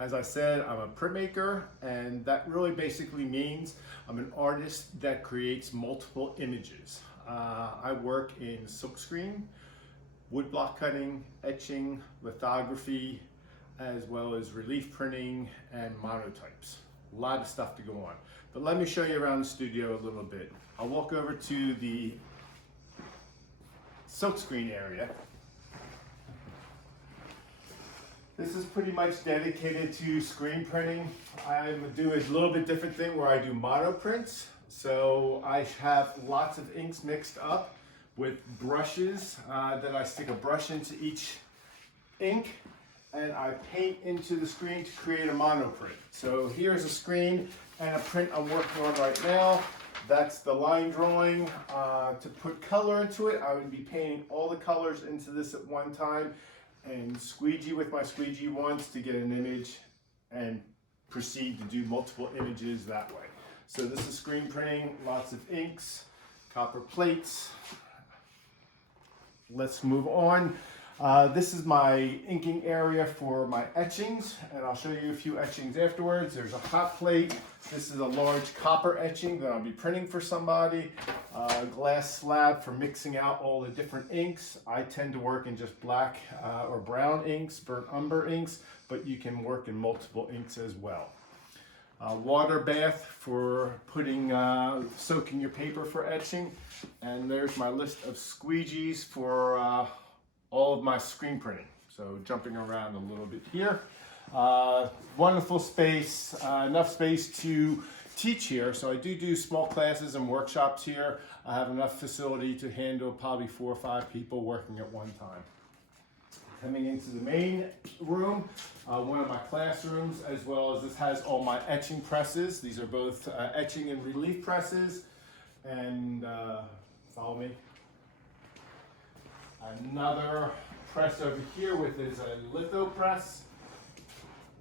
As I said, I'm a printmaker, and that really basically means I'm an artist that creates multiple images. I work in silkscreen, woodblock cutting, etching, lithography, as well as relief printing and monotypes. A lot of stuff to go on. But let me show you around the studio a little bit. I'll walk over to the silkscreen area. This is pretty much dedicated to screen printing. I'm gonna do a little bit different thing where I do mono prints. So I have lots of inks mixed up with brushes that I stick a brush into each ink, and I paint into the screen to create a mono print. So here's a screen and a print I'm working on right now. That's the line drawing. To put color into it, I would be painting all the colors into this at one time and squeegee with my squeegee once to get an image and proceed to do multiple images that way. So this is screen printing, lots of inks, copper plates. Let's move on. This is my inking area for my etchings, and I'll show you a few etchings afterwards. There's a hot plate. This is a large copper etching that I'll be printing for somebody. A glass slab for mixing out all the different inks. I tend to work in just black or brown inks, burnt umber inks, but you can work in multiple inks as well. Water bath for putting, soaking your paper for etching. And there's my list of squeegees for all of my screen printing. So jumping around a little bit here. Wonderful space, enough space to teach here. So I do small classes and workshops here. I have enough facility to handle probably 4 or 5 people working at one time. Coming into the main room, one of my classrooms, as well as this has all my etching presses. These are both etching and relief presses. And follow me. Another press over here with is a litho press.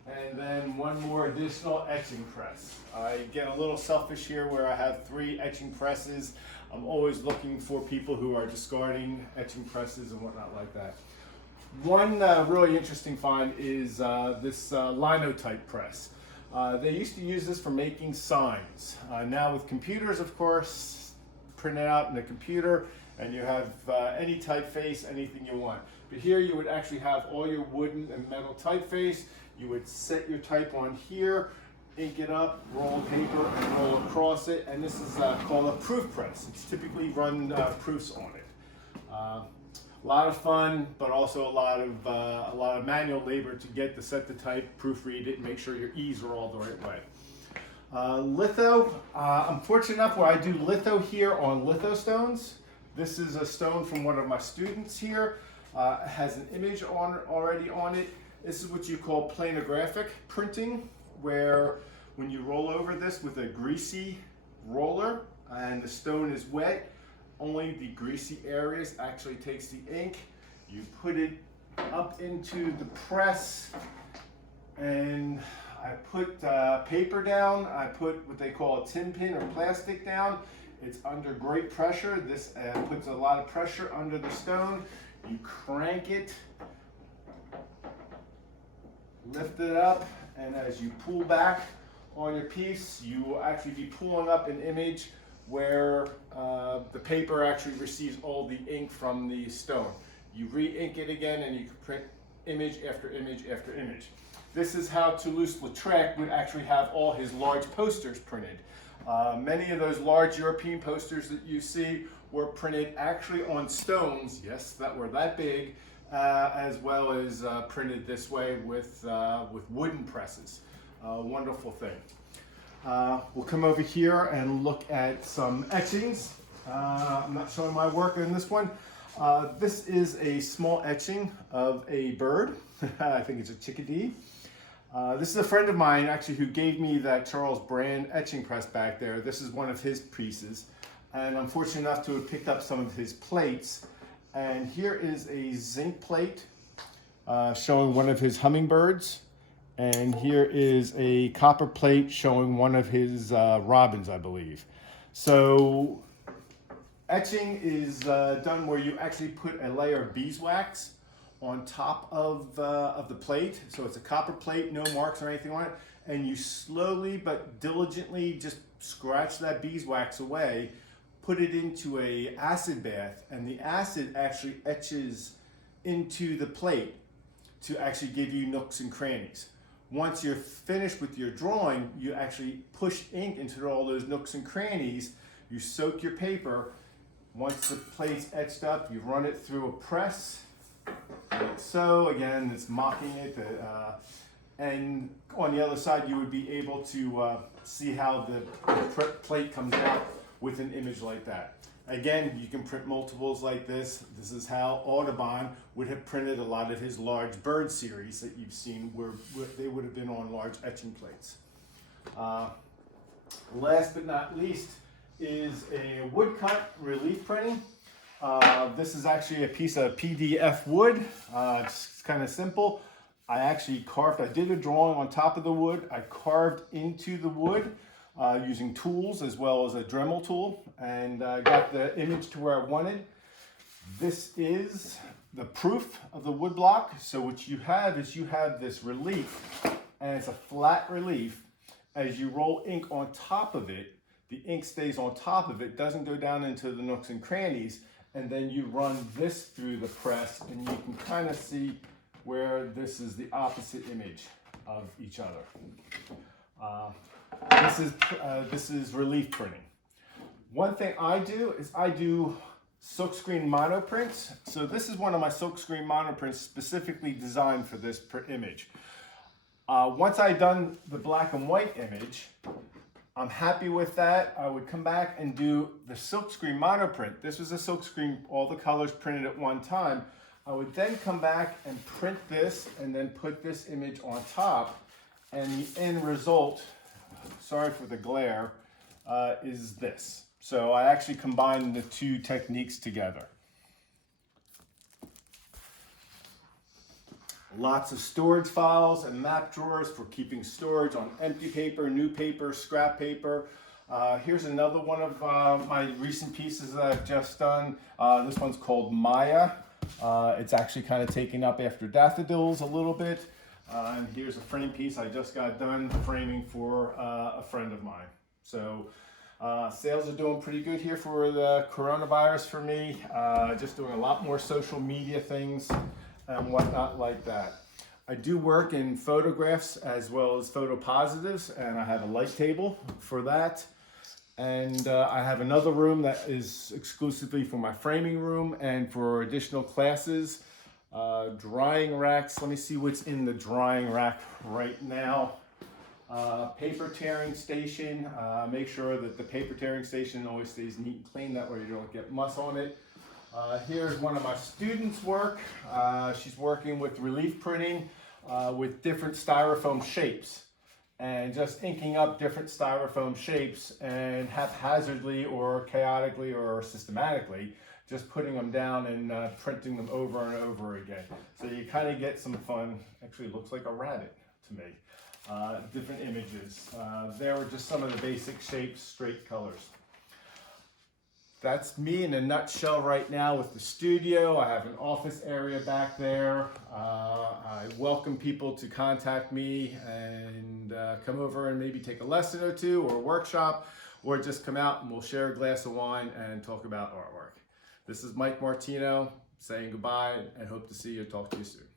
And then one more additional etching press. I get a little selfish here where I have 3 etching presses. I'm always looking for people who are discarding etching presses and whatnot like that. One really interesting find is this Linotype press. They used to use this for making signs. Now with computers, of course, print it out in a computer and you have any typeface, anything you want. But here you would actually have all your wooden and metal typeface. You would set your type on here, ink it up, roll paper, and roll across it. And this is called a proof press. It's typically run proofs on it. A lot of fun, but also a lot of manual labor to get to set the type, proofread it, and make sure your E's are all the right way. Litho, I'm fortunate enough where I do litho here on litho stones. This is a stone from one of my students here. It has an image already on it. This is what you call planographic printing, where when you roll over this with a greasy roller and the stone is wet, only the greasy areas actually takes the ink. You put it up into the press, and I put paper down. I put what they call a tin pin or plastic down. It's under great pressure. This puts a lot of pressure under the stone. You crank it, lift it up, and as you pull back on your piece, you will actually be pulling up an image where the paper actually receives all the ink from the stone. You re-ink it again and you can print image after image after image. This is how Toulouse-Lautrec would actually have all his large posters printed. Many of those large European posters that you see were printed actually on stones, yes, that were that big, as well as printed this way with wooden presses. Wonderful thing. We'll come over here and look at some etchings. I'm not showing my work in this one. This is a small etching of a bird. I think it's a chickadee. This is a friend of mine actually who gave me that Charles Brand etching press back there. This is one of his pieces. And I'm fortunate enough to have picked up some of his plates. And here is a zinc plate showing one of his hummingbirds. And here is a copper plate showing one of his robins, I believe. So etching is done where you actually put a layer of beeswax on top of the plate. So it's a copper plate, no marks or anything on it. And you slowly but diligently just scratch that beeswax away, put it into a acid bath, and the acid actually etches into the plate to actually give you nooks and crannies. Once you're finished with your drawing, you actually push ink into all those nooks and crannies. You soak your paper. Once the plate's etched up, you run it through a press, like so. Again, it's mocking it. And on the other side, you would be able to see how the plate comes out with an image like that. Again, you can print multiples like this. This is how Audubon would have printed a lot of his large bird series that you've seen, where they would have been on large etching plates. Last but not least is a woodcut relief printing. This is actually a piece of PDF wood. It's kind of simple. I actually carved, I did a drawing on top of the wood. I carved into the wood using tools as well as a Dremel tool, and got the image to where I wanted. This is the proof of the wood block. So what you have is you have this relief, and it's a flat relief. As you roll ink on top of it, the ink stays on top of it, doesn't go down into the nooks and crannies, and then you run this through the press, and you can kind of see where this is the opposite image of each other. This is relief printing. One thing I do is I do silkscreen monoprints. So this is one of my silkscreen monoprints specifically designed for this image. Once I've done the black and white image, I'm happy with that. I would come back and do the silkscreen monoprint. This was a silkscreen, all the colors printed at one time. I would then come back and print this and then put this image on top, and the end result, sorry for the glare, is this. So I actually combined the two techniques together. Lots of storage files and map drawers for keeping storage on empty paper, new paper, scrap paper. Here's another one of my recent pieces that I've just done. This one's called Maya. It's actually kind of taken up after daffodils a little bit. And here's a frame piece I just got done framing for a friend of mine. So sales are doing pretty good here for the coronavirus for me. Just doing a lot more social media things and whatnot like that. I do work in photographs as well as photo positives, and I have a light table for that. And I have another room that is exclusively for my framing room and for additional classes. Drying racks, let me see what's in the drying rack right now. Paper tearing station, make sure that the paper tearing station always stays neat and clean, that way you don't get muss on it. Here's one of my students' work. She's working with relief printing with different styrofoam shapes, and just inking up different styrofoam shapes and haphazardly or chaotically or systematically just putting them down and printing them over and over again. So you kind of get some fun. Actually, it looks like a rabbit to me. Different images. There are just some of the basic shapes, straight colors. That's me in a nutshell right now with the studio. I have an office area back there. I welcome people to contact me and come over and maybe take a lesson or two or a workshop, or just come out and we'll share a glass of wine and talk about artwork. This is Mike Martino saying goodbye and hope to see you, talk to you soon.